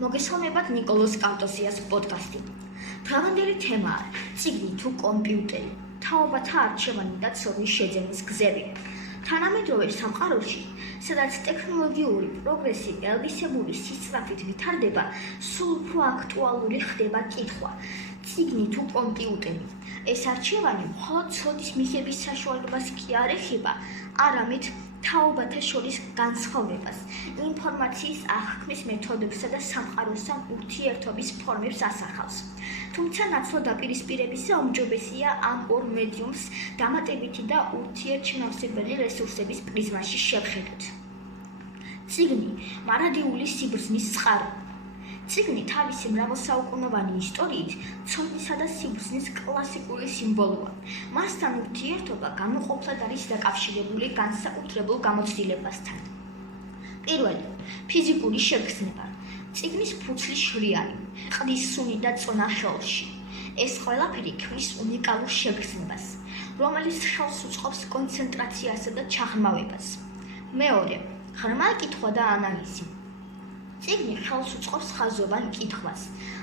მოგესალმებათ ნიკოლოზ კავტოსიას პოდკასტი. დღევანდელი თემაა წიგნი თუ კომპიუტერი, თაობათა არჩევანი და ცოდნის შეძენის გზები. თანამედროვე სამყაროში, სადაც ტექნოლოგიური პროგრესი ელვისებული სისწრაფით ვითარდება, სულ უფრო აქტუალური ხდება კითხვა: წიგნი თუ კომპიუტერი? ეს არჩევანი მხოლოდ ცოდნის მიღების საშუალებას კი არ ეხება, არამედ თაობათა შორის განსხვავებას, ინფორმაციის აღქმის მეთოდებსა და სამყაროსთან ურთიერთობის ფორმებს ასახავს. თუმცა ნაცვლად დაპირისპირებისა უმჯობესია ამ ორ მედიუმს დამატებითი და ურთიერთშემავსებელი რესურსების პრიზმაში შევხედოთ. წიგნი მარადიული სიბრძნის წყარო. წიგნი თავისი მრავალსაუკუნოვანი ისტორიით ცოდნისა და სიბრძნის კლასიკური სიმბოლოა. მასთან ურთიერთობა გამოყოფლად არის დაკავშირებული განსაკუთრებულ გამოცდილებასთან. პირველი, ფიზიკური შეგრძნება. წიგნის ფუცლის შრიალი, ყდის სუნი და წონა ხელში. ეს ყველაფერი ქმნის უნიკალურ შეგრძნებას, რომელიც ხელს უწყობს კონცენტრაციასა და ჩაღრმავებას. მეორე, ღრმა კითხვა და ანალიზი. წიგნი ხელს უწყობს ხაზოვან კითხვას,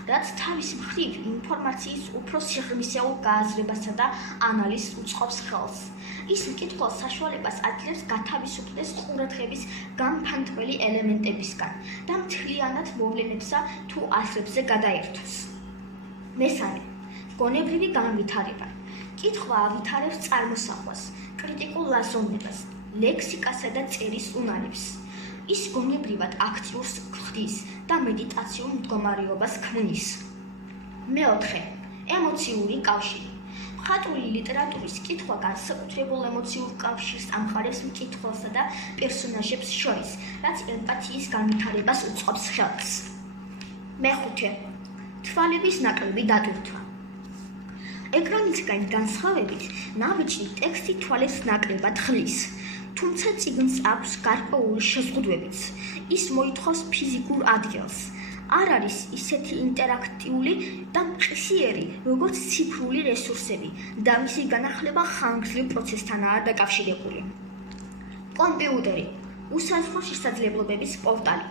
რაც თავის მხრივ ინფორმაციის უფრო სიღრმისეულ გააზრებასა და ანალიზს უწყობს ხელს. ის მკითხველს საშუალებას აძლევს გათავისუფლდეს ყურადღების გამფანტველი ელემენტებისგან და მთლიანად მოვლენებსა თუ აზრებზე გადაერთოს. მესამე, გონებრივი განვითარება. კითხვა ავითარებს წარმოსახვას, კრიტიკულ აზროვნებას, ლექსიკასა და წერის უნარებს. ის გონებრივად აქტიურს ხდის და მედიტაციურ მდგომარეობას ქმნის. მეოთხე, ემოციური კავშირი. მხატვრული ლიტერატურის კითხვა განსაკუთრებულ ემოციურ კავშირს ამყარებს მკითხველსა და პერსონაჟებს შორის, რაც ემპათიის განვითარებას უწყობს ხელს. მეხუთე, თვალების ნაკლები დატვირთვა. ეკრანისგან განსხვავებით, ნაბიჯი ტექსტი თვალებს ნაკლებად ხლის. თუმცა წიგნს აქვს გარკვეული შეზღუდვებიც. ის მოითხოვს ფიზიკურ ადგილს. არ არის ისეთი ინტერაქტიული და მყისიერი, როგორც ციფრული რესურსები და მისი განახლება ხანგრძლივ პროცესთანაა დაკავშირებული. კომპიუტერი, უსაზღვრო შესაძლებლობების პორტალი.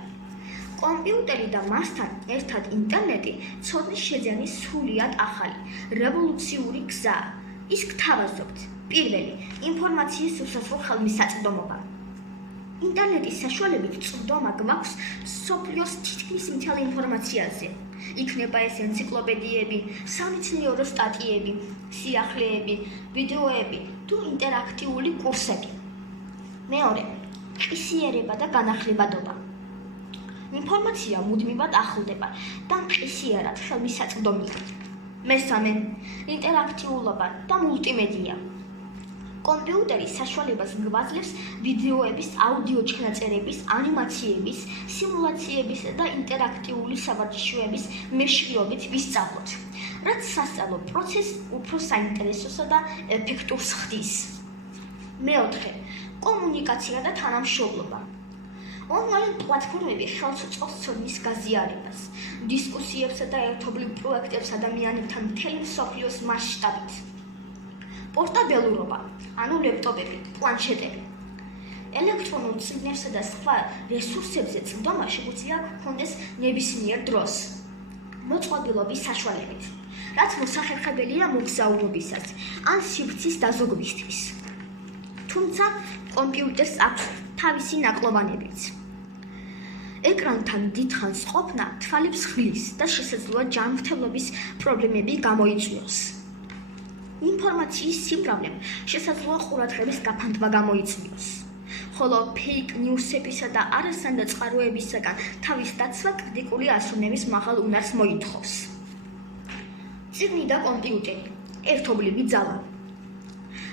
კომპიუტერი და მასთან ერთად ინტერნეტი ცოდნის შეძენის სრულიად ახალი, რევოლუციური გზაა. ის გთავაზობთ: პირველი, ინფორმაციის უსაზღვრო ხელმისაწვდომობა. ინტერნეტის საშუალებით წვდომა გვაქვს მსოფლიოს თითქმის მთელ ინფორმაციაზე. იქნება ეს ენციკლოპედიები, სამეცნიერო სტატიები, სიახლეები, ვიდეოები თუ ინტერაქტიული კურსები. მეორე, მყისიერება და განახლებადობა. ინფორმაცია მუდმივად ახლდება და მყისიერად ხელმისაწვდომია. მესამე, ინტერაქტიულობა და მულტიმედია. კომპიუტერი საშუალებას გვაძლევს ვიდეოების, აუდიო ჩანაწერების, ანიმაციების, სიმულაციებისა და ინტერაქტიული სავარჯიშოების მეშვეობით ვისწავლოთ, რაც სასწავლო პროცესს უფრო საინტერესოსა და ეფექტურს ხდის. მეოთხე, კომუნიკაცია და თანამშრომლობა. ონლაინ პლატფორმები ხელს უწყობს ცოდნის გაზიარებას, დისკუსიებსა და ერთობლივ პროექტებს ადამიანებთან მთელი მსოფლიოს მასშტაბით. პორტაბელურობა, ანუ ლეპტოპები, პლანშეტები. ელექტრონულ წიგნებსა და სხვა რესურსებზე წვდომა შეგვიძლია გქონდეს ნებისმიერ დროს, მოწყობილობის საშუალებით, რაც მოსახერხებელია მოგზაურობისას ან სივრცის დაზოგვისთვის. თუმცა კომპიუტერს აქვს თავისი ნაკლოვანებიც. ეკრანთან დიდხანს ყოფნა თვალებს ხლის და შესაძლოა ჯანმრთელობის პრობლემები გამოიწვიოს. ინფორმაციის სიმრავლემ შესაძლოა ყურადღების გაფანტვა გამოიწვიოს, ხოლო ფეიქ ნიუსებისა და არასწორ წყაროებისაგან თავის დაცვა კრიტიკული აზროვნების მაღალ უნარს მოითხოვს. წიგნი და კომპიუტერი, ერთობლივი ძალა.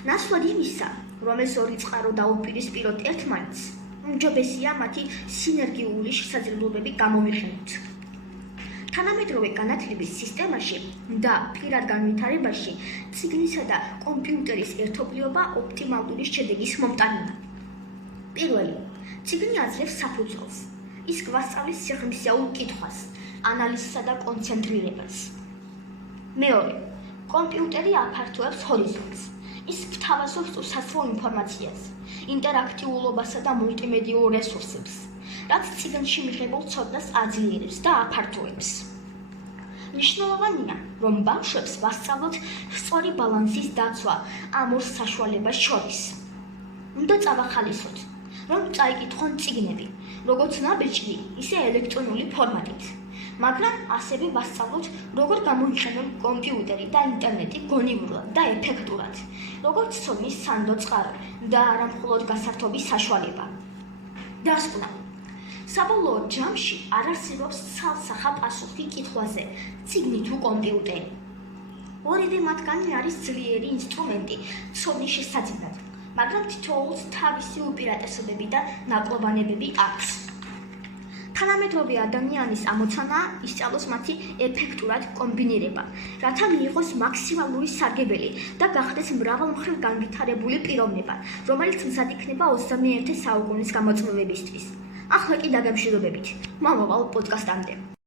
ნაცვლად იმისა, რომ ეს ორი წყარო დაუპირისპიროთ ერთმანეთს, უმჯობესია მათი სინერგიული შესაძლებლობები გამოვიხილოთ. თანამედროვე განათლების სისტემაში და პირად განვითარებაში წიგნისა და კომპიუტერის ერთობლიობა ოპტიმალური შედეგის მომტანია. პირველი, წიგნი აძლევს საფუძველს. ის გვასწავლის სიღრმისეულ კითხვას, ანალიზსა და კონცენტრირებას. მეორე, კომპიუტერი აფართოებს ჰორიზონტს. ის გთავაზობს უსაზღვრო ინფორმაციას, ინტერაქტიულობასა და მულტიმედიურ რესურსებს, რაც წიგნში მიღებულ ცოდნას აძლიერებს და აფართოებს. მნიშვნელოვანია, რომ ბავშვებს ვასწავლოთ სწორი ბალანსის დაცვა ამ ორ საშუალებას შორის. უნდა წავახალისოთ, რომ წაიკითხონ წიგნები, როგორც ნაბეჭდი, ისე ელექტრონული ფორმატით. მაგრამ ასევე ვასწავლოთ, როგორ გამოიყენონ კომპიუტერი და ინტერნეტი გონივრულად და ეფექტურად, როგორც ცოდნის სანდო წყარო და არა მხოლოდ გასართობის საშუალება. დასკვნა. საბოლოო ჯამში არ არსებობს ცალსახა პასუხი კითხვაზე, წიგნი თუ კომპიუტერი. ორივე მათგანი არის ძლიერი ინსტრუმენტი ცოდნის შესაძიბრად, მაგრამ თითოეულს თავისი უპირატესობები და ნაკლოვანებები აქვს. თანამედროვე ადამიანის ამოცანაა ისწავლოს მათი ეფექტურად კომბინირება, რათა მიიღოს მაქსიმალური სარგებელი და გახდეს მრავალმხრივ განვითარებული პიროვნება, რომელიც მზად იქნება 21 საუკუნის გამოწვევებისთვის. ახლა კი დაგემშვიდობებით. მომავალ პოდკასტამდე.